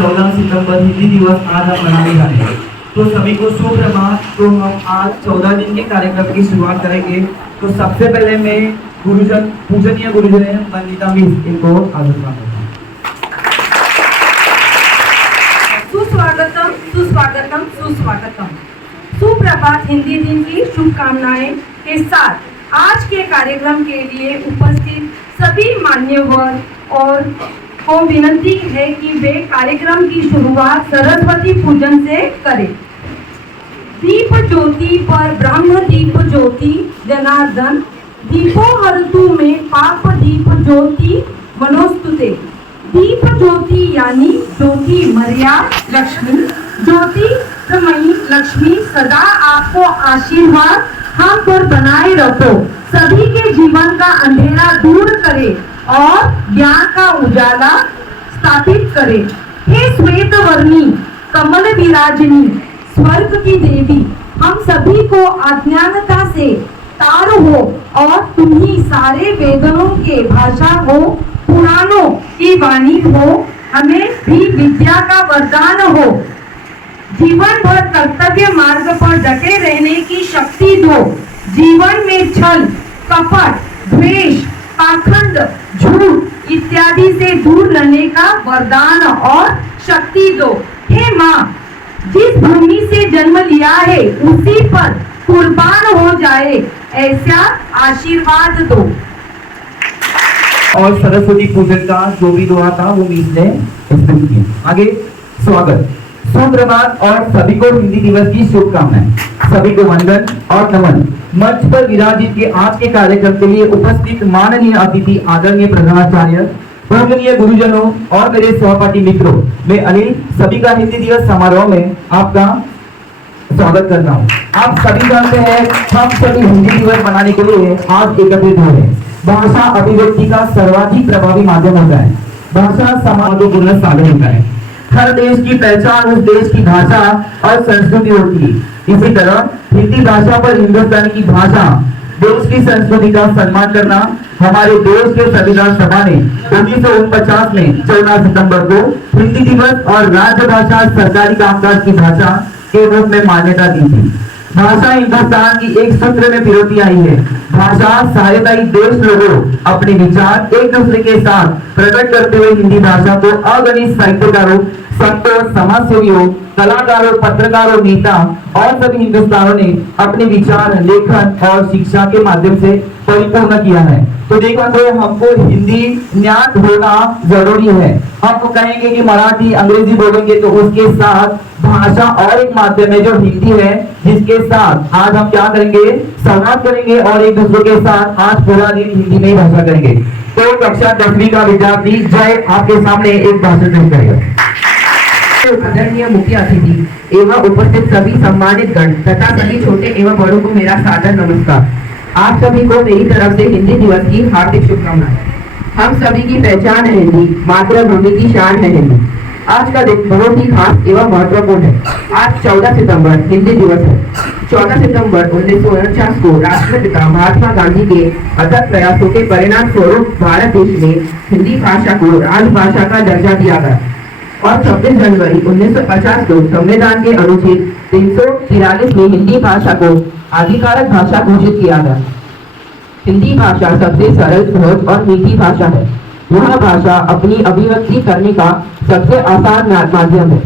14 सितंबर हिंदी दिवस आज हम मनाने जा रहे हैं। तो सभी को सुप्रभात। तो हम आज 14 दिन के कार्यक्रम की शुरुआत करेंगे। तो सबसे पहले मैं गुरुजन पूजनीय गुरुजन है वंदिता मिस इनको आशीर्वाद देता हूं। सुस्वागतम सुस्वागतम सुस्वागतम। सुप्रभात हिंदी दिन की शुभकामनाएं के साथ आज के कार्यक्रम के लिए उपस्थित सभी मान्यवर और को विनती है कि वे कार्यक्रम की शुरुआत सरस्वती पूजन से करें। दीप ज्योति पर ब्रह्म दीप ज्योति जनार्दन दीपो हरतु में पाप दीप ज्योति मनोस्तुते। दीप ज्योति यानी ज्योति मर्या लक्ष्मी ज्योतिर्मयी लक्ष्मी सदा आपको आशीर्वाद हम पर बनाए रखो, सभी के जीवन का अंधेरा दूर करे और ज्ञान का उजाला स्थापित करे। हे श्वेत वर्णी कमल विराजिनी स्वर्ग की देवी, हम सभी को अज्ञानता से तार हो और तुम्ही सारे वेदों के भाषा हो, पुराणों की वाणी हो, हमें भी विद्या का वरदान हो। जीवन भर कर्तव्य मार्ग पर डटे रहने की शक्ति दो। जीवन में छल कपट द्वेष पाखंड झूठ इत्यादि से दूर रहने का वरदान और शक्ति दो। हे माँ, जिस भूमि से जन्म लिया है उसी पर कुर्बान हो जाए, ऐसा आशीर्वाद दो। और सरस्वती पूजन का जो भी दुआ था वो मिस ने एक्सप्लेन किया। आगे स्वागत, सुप्रभात और सभी को हिंदी दिवस की शुभकामनाएं। सभी को वंदन और नमन। मंच पर विराजित के आज के कार्यक्रम के लिए उपस्थित माननीय अतिथि आदरणीय प्रधानाचार्य पूजनीय गुरुजनों और मेरे सहपाठी मित्रों, मैं अनिल सभी का हिंदी दिवस समारोह में आपका स्वागत करता हूँ। आप सभी जानते हैं हम सभी हिंदी दिवस मनाने के लिए आज एकत्रित हुए हैं। भाषा अभिव्यक्ति का सर्वाधिक प्रभावी माध्यम होता है। भाषा समाजपूर्ण साधन होता है। हर देश की पहचान उस देश की भाषा और संस्कृति होती है। इसी तरह हिंदी भाषा पर हिंदुस्तान की भाषा देश की संस्कृति का सम्मान करना हमारे देश के संविधान सभा ने 1949 में 14 सितंबर को हिंदी दिवस और राज्य भाषा सरकारी कामकाज की भाषा के रूप में मान्यता दी थी। भाषा हिंदुस्तान की एक सूत्र में पिरोती आई है। भाषा सहायता ही देश लोगों अपने विचार एक दूसरे के साथ प्रकट करते हुए हिंदी भाषा को अगणित साहित्यकारों संतों समाजसेवियों कलाकारों पत्रकारों नेता और सभी हिंदुस्तानों ने अपने विचार लेखन और शिक्षा के माध्यम से परिपूर्ण किया है। तो देखो तो हमको हिंदी ज्ञात होना जरूरी है। हम कहेंगे कि मराठी अंग्रेजी बोलेंगे तो उसके साथ भाषा और एक माध्यम है जो हिंदी है, जिसके साथ आज हम क्या करेंगे संवाद करेंगे और एक दूसरे के साथ आज पूरा दिन हिंदी में ही भाषा करेंगे। तो कक्षा 10वीं का विद्यार्थी जय आपके सामने एक भाषण पेश करेगा। आदरणीय मुख्य अतिथि एवं उपस्थित सभी सम्मानित गण तथा सभी छोटे एवं बड़ों को मेरा सादर नमस्कार। आप सभी को मेरी तरफ से हिंदी दिवस की हार्दिक शुभकामनाएं। हम सभी की पहचान है हिंदी, मातृभूमि की शान है हिंदी। आज का दिन बहुत ही खास एवं महत्वपूर्ण है। आज 14 सितंबर हिंदी दिवस है। 14 सितंबर 1949 को राष्ट्रपिता महात्मा गांधी के अथक प्रयासों के परिणाम स्वरूप भारत देश में हिंदी भाषा को राजभाषा का दर्जा दिया गया और 26 जनवरी 1950 को संविधान के अनुच्छेद 343 में हिंदी भाषा को आधिकारिक भाषा घोषित किया गया। हिंदी भाषा सबसे सरल सहज और मीठी भाषा है। यह भाषा अपनी अभिव्यक्ति करने का सबसे आसान माध्यम है।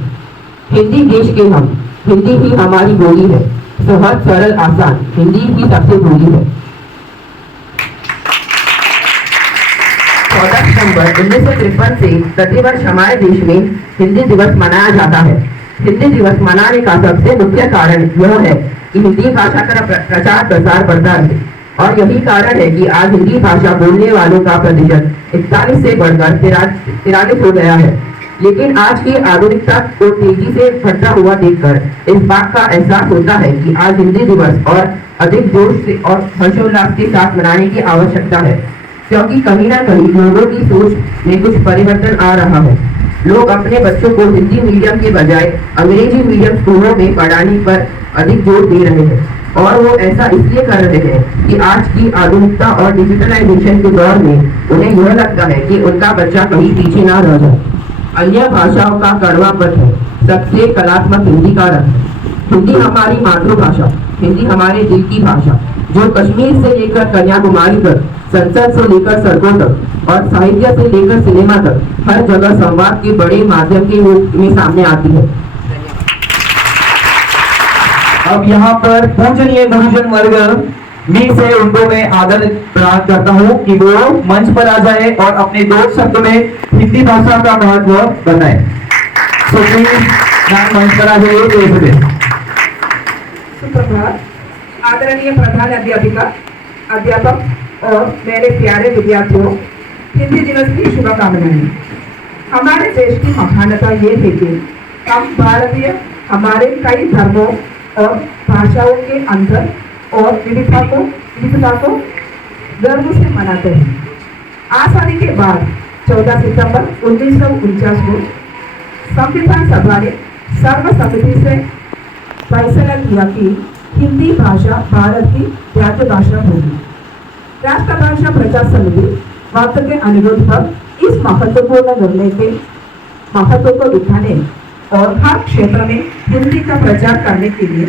हिंदी देश के हम, हिंदी ही हमारी बोली है। सहज सरल आसान हिंदी ही सबसे बोली है। 14 सितंबर 1953 से प्रतिवर्ष हमारे देश में हिंदी दिवस मनाया जाता है। हिंदी दिवस मनाने का सबसे मुख्य कारण यह है कि हिंदी भाषा का प्रचार प्रसार बढ़ता है और यही कारण है कि आज हिंदी भाषा बोलने वालों का प्रतिशत 41 से बढ़कर 43 हो गया है। लेकिन आज की आधुनिकता को तेजी से घटता हुआ देखकर इस बात का एहसास होता है कि आज हिंदी दिवस और अधिक जोश से और हर्षोल्लास के साथ मनाने की आवश्यकता है, क्योंकि कहीं ना कहीं लोगों की सोच में कुछ परिवर्तन आ रहा है। लोग अपने बच्चों को हिंदी मीडियम के बजाय अंग्रेजी मीडियम स्कूलों में पढ़ाने पर अधिक जोर दे रहे हैं और वो ऐसा इसलिए कर रहे हैं कि आज की आधुनिकता और डिजिटलाइजेशन के दौर में उन्हें यह लगता है कि उनका बच्चा कहीं पीछे ना रह जाए। अन्य भाषाओं का कड़वापन है, सबसे कलात्मक हिंदी का रस है। हिंदी हमारी मातृभाषा, हिंदी हमारे दिल की भाषा, जो कश्मीर से लेकर कन्याकुमारी तक, संसद से लेकर सड़कों तक और साहित्य से लेकर सिनेमा तक हर जगह संवाद के बड़े माध्यम के रूप में सामने आती है। अब यहाँ पर पूजनीय गुरुजन वर्ग मी से उनको मैं आदर प्रदान करता हूँ कि वो मंच पर आ जाए और अपने 2 शब्द में हिंदी भाषा का महत्व बताए। तो प्लीज मंच पर आ जाइए। सुप्रभात। आदरणीय प्रधान अध्यापिका, अध्यापक और मेरे प्यारे विद्यार्थियों, हिंदी दिवस की शुभकामनाएं। हमारे देश की महानता ये है कि हम भारतीय हमारे कई धर्मों और भाषाओं के अंतर और विविधता को गर्व से मनाते हैं। आजादी के बाद 14 सितंबर 1949 को संविधान सभा ने सर्वसम्मति से फैसला किया कि हिंदी भाषा भारत की राज्य भाषा होगी। राष्ट्रभाषा प्रचार समिति वार्ता के अनुरोध पर इस महत्वपूर्ण निर्णय के महत्व को दिखाने और हर क्षेत्र में हिंदी का प्रचार करने के लिए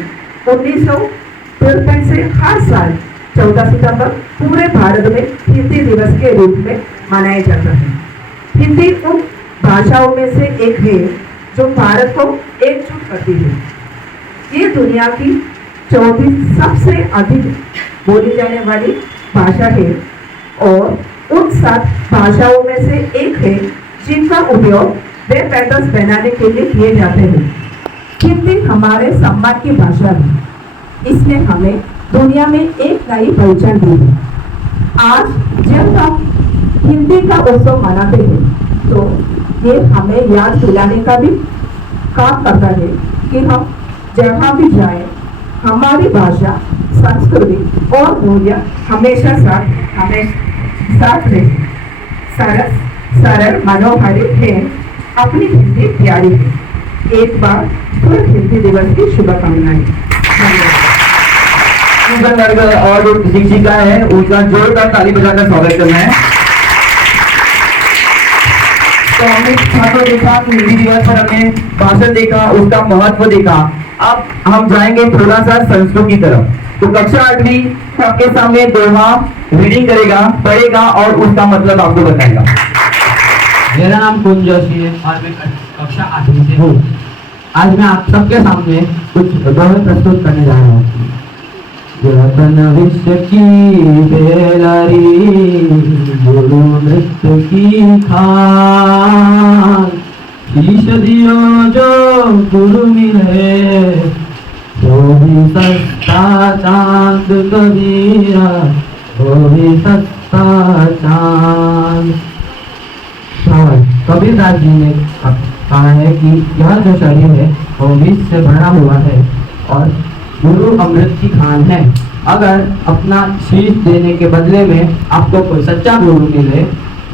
1953 से हर साल 14 सितंबर पूरे भारत में हिंदी दिवस के रूप में मनाया जाता है। हिंदी उन भाषाओं में से एक है जो भारत को एकजुट करती है। ये दुनिया की 34 सबसे अधिक बोली जाने वाली भाषा है और उन 7 भाषाओं में से एक है जिनका उपयोग वेब पैटर्न्स बनाने के लिए किए जाते हैं। हिंदी हमारे सम्मान की भाषा है। इसने हमें दुनिया में एक नई पहचान दी है। आज जब हम हिंदी का उत्सव मनाते हैं तो ये हमें याद दिलाने का भी काम करता है कि हम जहाँ भी जाएं हमारी भाषा, संस्कृति और मूल्य हमेशा साथ रहे। सरल मनोहारी है, अपनी हिंदी प्यारी है। एक बार फिर हिंदी दिवस की शुभकामनाएं। वर्ग और जो शिक्षिका है उनका जोरदार ताली बजाकर स्वागत करना है। तो हमने छात्रों देखा कि हिंदी दिवस पर हमने भाषण देखा, उसका महत्व देखा। अब हम जाएंगे थोड़ा सा संस्कृत की तरफ। तो कक्षा 8वीं सबके सामने दोहा रीडिंग करेगा, पढ़ेगा और उसका मतलब आपको बताएगा। मेरा नाम कुंज जोशी है और मैं कक्षा 8वीं से हूँ। आज मैं आप सबके सामने कुछ दोहे प्रस्तुत करने जा रहा हूँ। जतन विश्व की बेलारी, गुरु मृत्यु की खान, शीश दियो जो गुरु मिले, वो भी सस्ता चांद कबीरा, वो भी सस्ता चांद। कबीरदास जी ने कहा है कि यह जो शरीर है वो विष से भरा हुआ है और गुरु अमृत की खान है। अगर अपना शीश देने के बदले में आपको कोई सच्चा गुरु मिले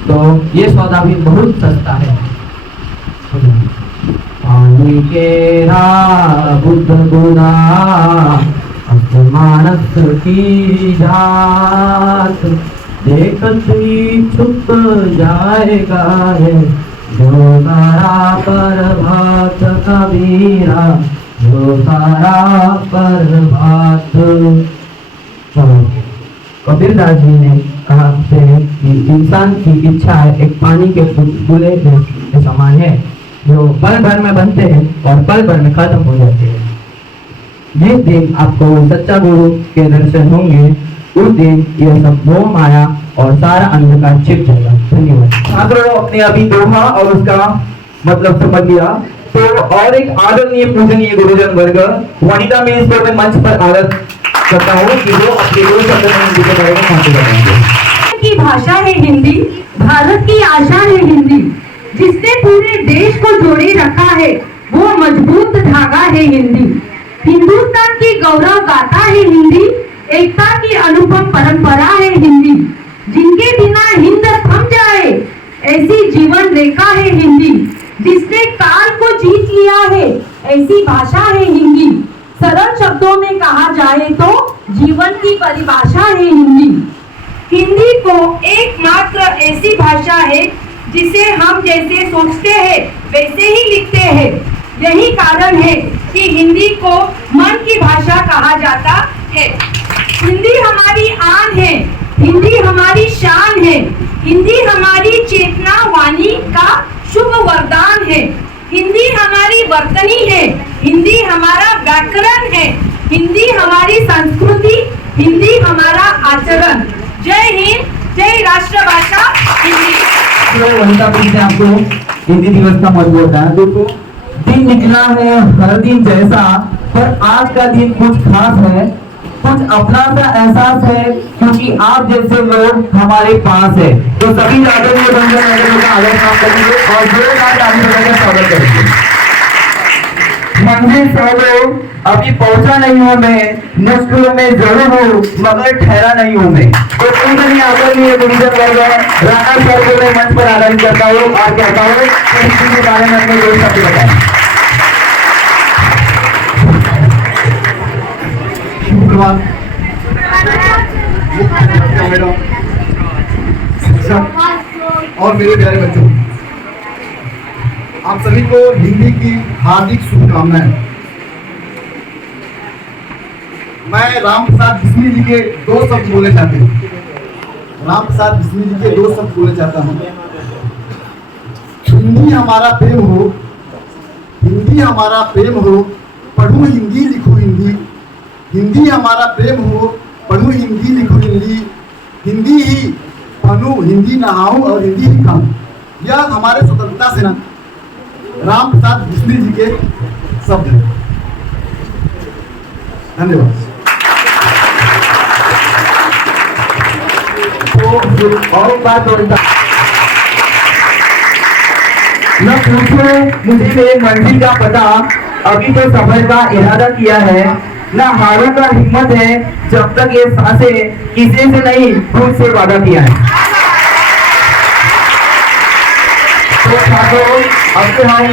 तो ये सौदा भी बहुत सस्ता है। पानी केरा बुद्ध गुना, मानस की जात, देखत ही छुप जाएगा है, जो सारा प्रभात कबीरा, जो सारा प्रभात। कबीरदास जी ने कहा है कि इंसान की इच्छा एक पानी के बुलबुले के समान है, जो पल भर में बनते हैं और पल भर में खत्म हो जाते हैं। जिस दिन आपको सच्चा गुरु के दर्शन होंगे उस दिन यह सब मोह माया और सारा अंधकार छिप जाएगा। धन्यवाद। छात्रों अपने अभी दोहा और उसका मतलब समझ लिया। तो और एक आदरणीय पूजनीय गुरुजन वर्ग वनिता में इस मैं मंच पर आदर करता हूँ कि वो अपने गुरु शब्द में हिंदी के बारे में बातें करेंगे। की भाषा है हिंदी, भारत की आशा है हिंदी, जिसने पूरे देश को जोड़े रखा है वो मजबूत धागा है हिंदी। हिंदुस्तान की गौरव गाथा है हिंदी, एकता की अनुपम परंपरा है हिंदी, जिनके बिना हिंद थम जाए ऐसी जीवन रेखा है हिंदी, जिसने काल को जीत लिया है ऐसी भाषा है हिंदी। सरल शब्दों में कहा जाए तो जीवन की परिभाषा है हिंदी। हिंदी को एकमात्र ऐसी भाषा है जिसे हम जैसे सोचते हैं वैसे ही लिखते हैं। यही कारण है कि हिंदी को मन की भाषा कहा जाता है। हिंदी हमारी आन है, हिंदी हमारी शान है, हिंदी हमारी चेतना वाणी का शुभ वरदान है। हिंदी हमारी वर्तनी है, हिंदी हमारा व्याकरण है, हिंदी हमारी संस्कृति, हिंदी हमारा आचरण। जय हिंद, जय राष्ट्रभाषा हिंदी। तो वनिता प्लीज ने आपको हिंदी दिवस का महत्व बताया। देखो दिन निकला है हर दिन जैसा, पर आज का दिन कुछ खास है, कुछ अपना सा एहसास है, क्योंकि आप जैसे लोग हमारे पास है। तो सभी आदरणीय बंधु का आदर काम करेंगे और जोरदार ताली बजाकर स्वागत करेंगे। मंजिल सालों अभी पहुंचा नहीं हूँ मैं, मुश्किलों में जरूर हूँ मगर ठहरा नहीं हूँ मैं। तो पूजनीय आदरणीय गुरुजन वर्ग राणा सर को मैं मंच पर आदरणीय करता हूँ और कहता हूँ कि इसके बारे में अपने दो शब्द बताएं। मैडम, शिक्षक और मेरे प्यारे बच्चों, आप सभी को हिंदी की हार्दिक शुभकामनाएं। मैं राम प्रसाद बिस्मिल जी के दो शब्द बोलना चाहते हूँ। राम प्रसाद बिस्मिल जी के दो शब्द बोलना चाहता हूँ। हिंदी हमारा प्रेम हो, हिंदी हमारा प्रेम हो, पढ़ूं हिंदी लिखूं हिंदी। हिंदी हमारा प्रेम हो, पढ़ूं हिंदी लिखूं हिंदी। हिंदी ही पढ़ूं, हिंदी नहाऊं और हिंदी ही खाऊं। यह हमारे स्वतंत्रता सेना राम प्रसाद बिस्मिल जी के शब्द हैं। धन्यवाद। तो और बात बोलता न पूछो मुझे मेरे मंजिल का पता, अभी तो सफर का इरादा किया है, ना हारों का हिम्मत है जब तक ये सांसें किसी से नहीं खुद से वादा किया है। तो छात्रों अब तो हम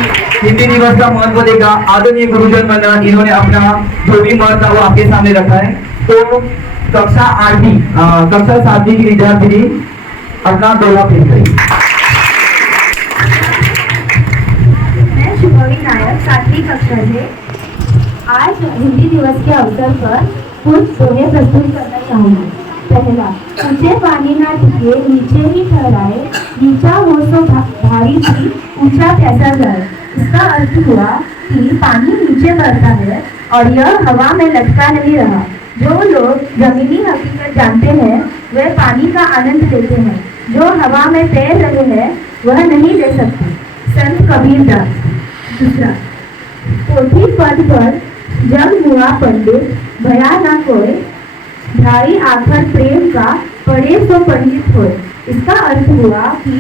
हिंदी दिवस का महत्व देगा। आदरणीय गुरुजन मंडल इन्होंने अपना जो भी महत्व वो आपके सामने रखा है। तो कक्षा 8वीं कक्षा 7वीं की विद्यार्थी अपना दोहरा पेश करेगी। मैं शुभवी नायक 7वीं कक्षा से आज हिंदी दिवस के अवसर पर कुछ दोहे प्रस्तुत करना चाहूँगी। पहला, ऊंचे पानी ना टिके नीचे ही ठहराए, नीचा हो सो भारी थी ऊंचा कैसा जाए। इसका अर्थ हुआ कि पानी नीचे बढ़ता है और यह हवा में लटका नहीं रहा। जो लोग जमीनी हकीकत जानते हैं वे पानी का आनंद लेते हैं, जो हवा में तैर रहे हैं वह नहीं ले सकते। संत कबीरदास। दूसरा, पोथी पद पर जब हुआ पंडित भया ना कोई, भाई आखर प्रेम का पढ़े सो पंडित होए। इसका अर्थ हुआ कि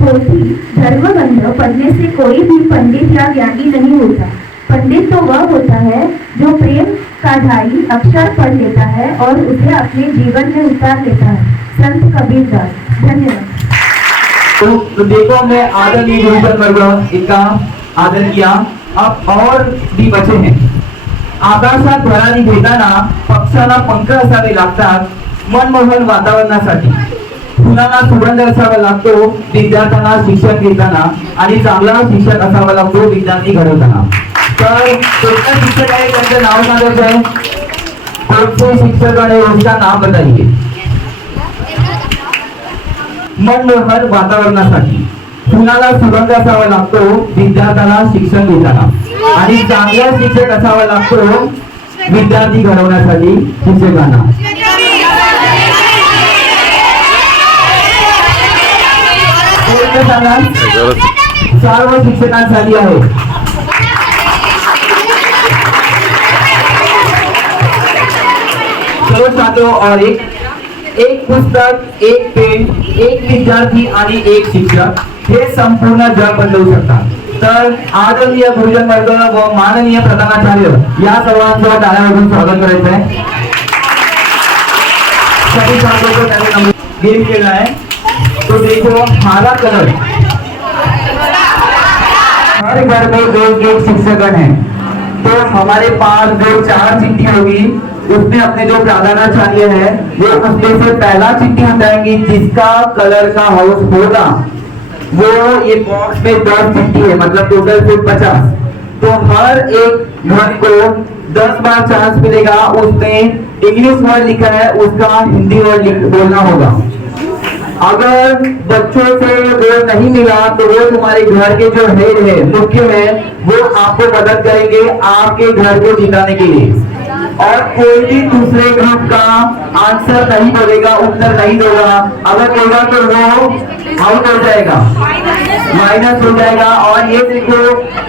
पोथी धर्मग्रंथ पढ़ने से कोई भी पंडित या ज्ञानी नहीं होता। पंडित तो वह होता है जो प्रेम का ढाई अक्षर पढ़ लेता है और उसे अपने जीवन में उतार लेता है। संत कबीरदास। धन्यवाद। तो देखो मैं आदरणीय गुरुजन वर्ग इनका आदर किया। अब और भी बचे हैं। आकाशात भरारी घेताना पक्षाला पंख असावे लागतात, मनमोहन वातावरणासाठी फुलांना सुगंध असावा लागतो विद्यार्थ्यांना शिक्षण घेताना, आणि चांगला शिक्षक असावा लागतो विद्यार्थी घडवताना। तर कोणत्या शिक्षक आहे त्यांचं नाव सांगायचं आहे? कोणते शिक्षक आणि उसका नाम बताइए। मनमोहन वातावरणासाठी फुलाला सुगंध असावा लागतो विद्यार्थ्यांना शिक्षण घेताना, आणि चांगला शिक्षक असावा लागतो विद्यार्थी घडवण्यासाठी शिक्षकांना। सर्व शिक्षकांसाठी आहे। चलो छात्रों और एक पुस्तक, एक पेन, एक विद्यार्थी आणि एक शिक्षक हे संपूर्ण जग बदलू शकतात। तर आदरणीय गुरुजन वर्ग व माननीय प्रधानाचार्य या सर्वांचं टाळ्या वाजवून स्वागत करायचं आहे। सभी छात्रों को त्यांनी गेम खेला है। तो देखो हरा कलर, हर घर में एक शिक्षकगण है। तो हमारे पास जो 4 चिट्ठी होगी उसमें अपने जो प्रधानाचार्य है वो उसमें से पहला चिट्ठी उठाएंगे जिसका कलर का हाउस होगा वो ये बॉक्स में 10 चिट्ठी है, मतलब टोटल फुट 50। तो हर एक घर को 10 बार चांस मिलेगा, उसमें इंग्लिश वर्ड लिखा है, उसका हिंदी वर्ड बोलना होगा। अगर बच्चों से वो नहीं मिला तो वो तुम्हारे घर के जो हेड है, मुख्य है, वो आपको मदद करेंगे आपके घर को जिताने के लिए। और कोई भी दूसरे ग्रुप का आंसर नहीं बोलेगा, उत्तर नहीं देगा, अगर देगा तो वो आउट हो जाएगा, माइनस हो जाएगा। और ये देखो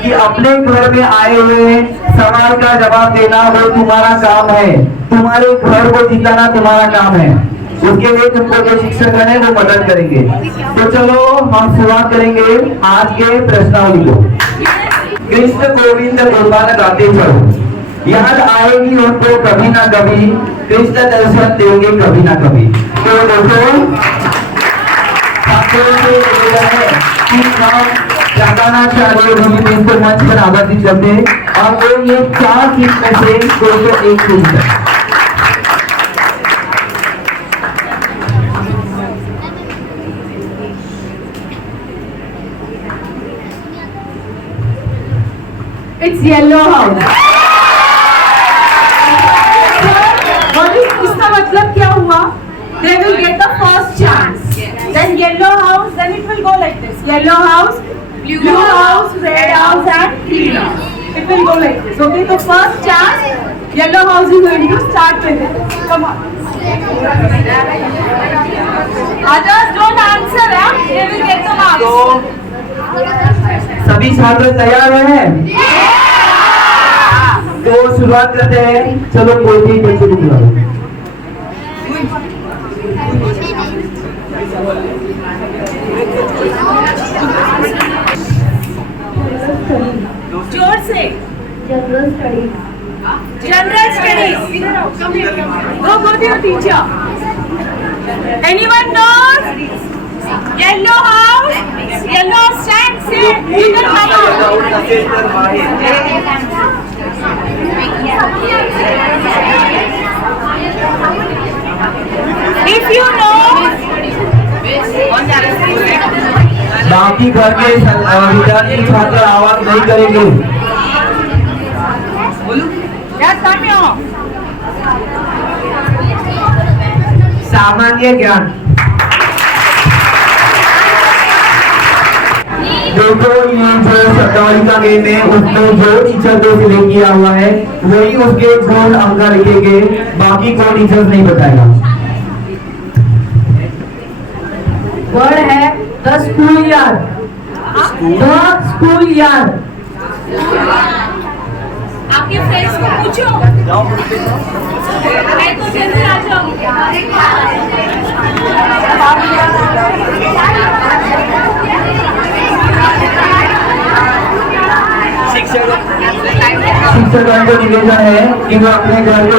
कि अपने घर में आए हुए सवाल का जवाब देना वो तुम्हारा काम है, तुम्हारे घर को जिताना तुम्हारा काम है। उसके लिए तुमको जो शिक्षक है वो मदद करेंगे। तो चलो हम शुरुआत करेंगे आज के प्रश्नावली को। कृष्ण गोविंद गोपाल गाते चलो, याद आएगी उनको कभी ना कभी, कृष्ण दर्शन देंगे कभी ना कभी। तो दोस्तों छात्रों से निवेदन है कि हम प्रधानाचार्य भूमि को मंच पर आमंत्रित करते हैं और वो ये 4 सीट में से कोई तो एक सीट है। It's yellow house. इसका मतलब क्या हुआ? They will get the first chance. Then yellow house, then it will go like this. Yellow house, blue house, red house, and green house. It will go like this. Okay, so first chance, yellow house is going to start with it. Come on. Others don't answer, huh? They will get the marks. सभी छात्र तैयार हैं? तो शुरुआत करते हैं। चलो कोई भी बच्चे को बुलाओ। जोर से। General studies. General studies. Go to your teacher. Anyone knows? Yellow house. Yellow stand. Say. You can come out. If you know. बाकी घर के विद्यार्थी छात्र आवाज नहीं करेंगे। Yes, Samyo. सामान्य ज्ञान। देखो ये जो शब्दावली का गेम है उसमें जो टीचर को सिलेक्ट किया हुआ है वही उसके गुण अंक लिखेंगे, बाकी कोई टीचर नहीं बताएगा। वर्ड है the school yard. The school yard. आपके फ्रेंड्स को पूछो। मैं तो जल्दी आ शिक्षक को निवेदन है कि वो अपने घर को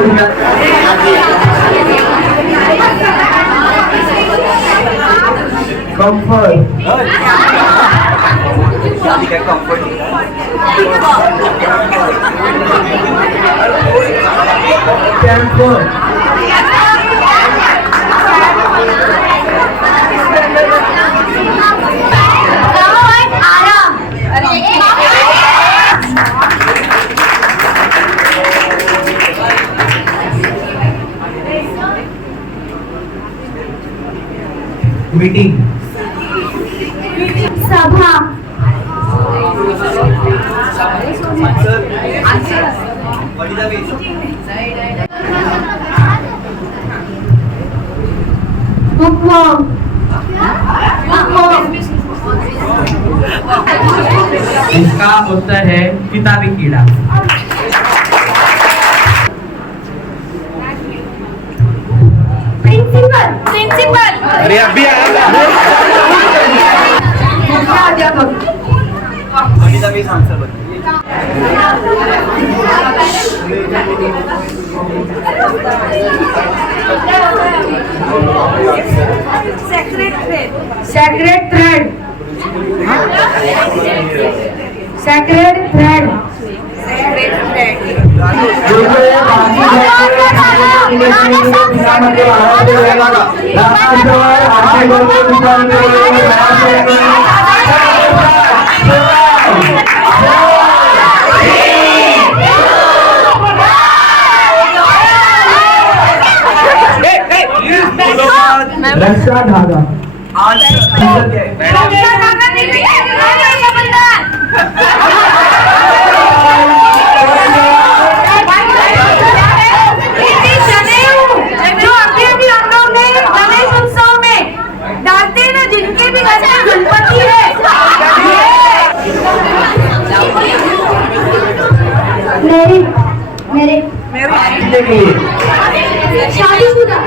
मीटिंग, सभा, बुकवर्म, इसका उत्तर है किताबी कीड़ा। Principal, principal. अरे अभी sacred thread. Sacred thread. Sacred thread. जो रक्षा धागा जो अभी अभी हम लोग ने गणेश उत्सव में डालते हैं ना, जिनके भी घर में गणपति है, मेरे शादीशुदा।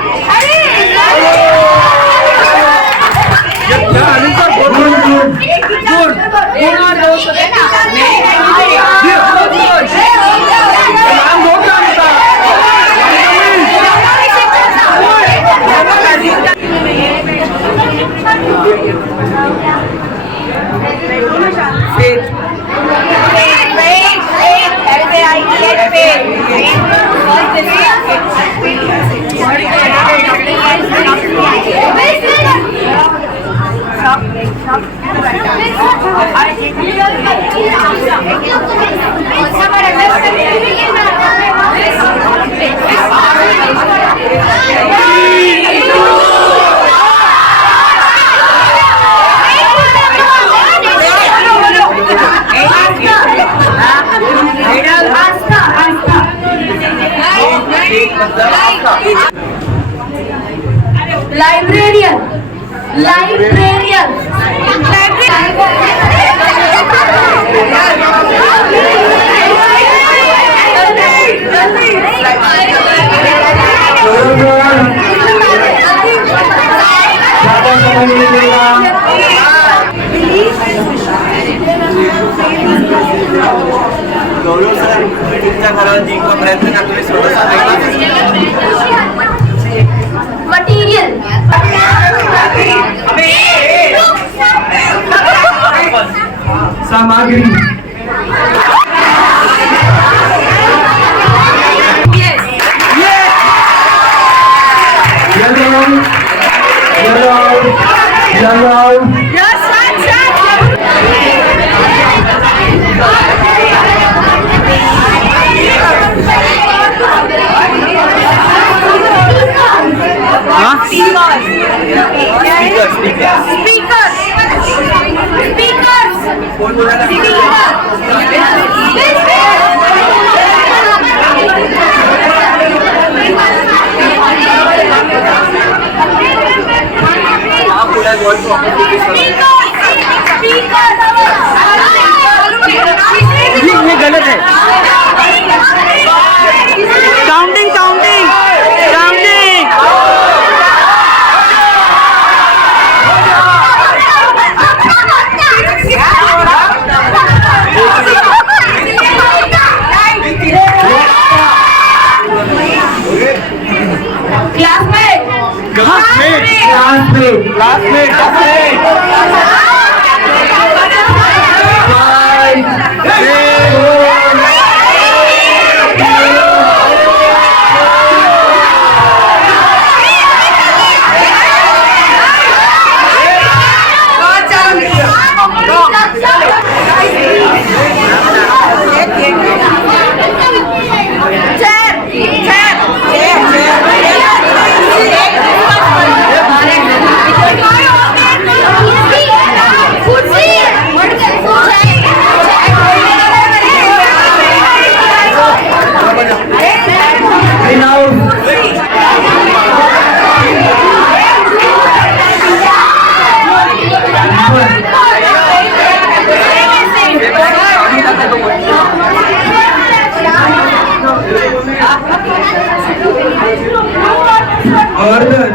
लाइब्रेरियन, लाइब्रेरियन, गौरव सर, तुमच्या घरात जिंकवा प्रयत्न का तुम्ही स्वतः मटेरियल, सामग्री गलत है। काउंटिंग काउंटिंग काउंटिंग ऑर्डर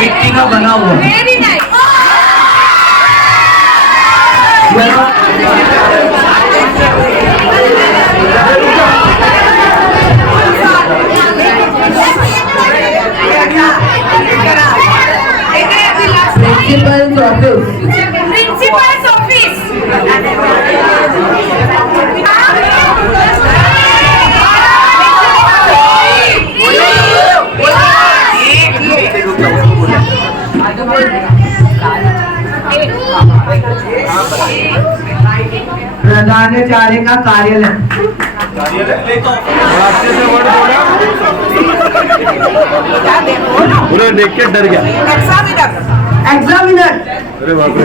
मिट्टी का बना हुआ। Very nice. प्रधानाचार्य का कार्यालय। पूरा देख के डर गया। एग्जामिनर अरे बाप रे।